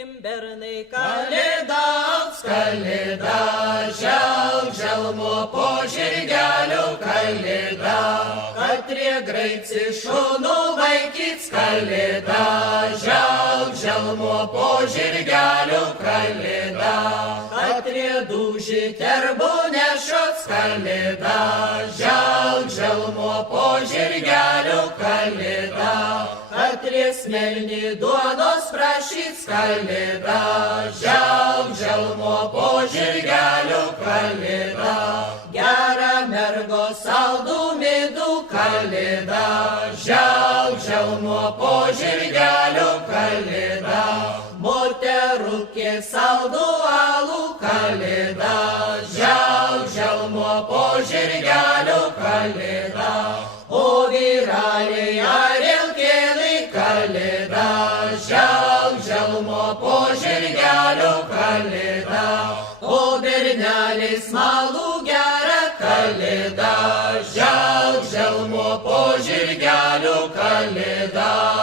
Берни Каледа, želmo po žirgeliu kalėda, katrie graici šunų vaikyts kalėda, želmo po žirgeliu kalėda, katrie duži terbų nešots kalėda, želmo po žirgeliu kalėda, katrie smelni duonos prašyts kalėda, želmo po žirgeliu kalėda, gerą mergo saldų midų kalėda, želmo po žirgeliu kalėda, moterukė saldų alų kalėda, želmo po žirgeliu kalėda, o vyraliai arielkėnai kalėda, želmo po žirgeliu kalėda, o berneliai smalų gerą kalėda, želmo po žirgeliu kalėda.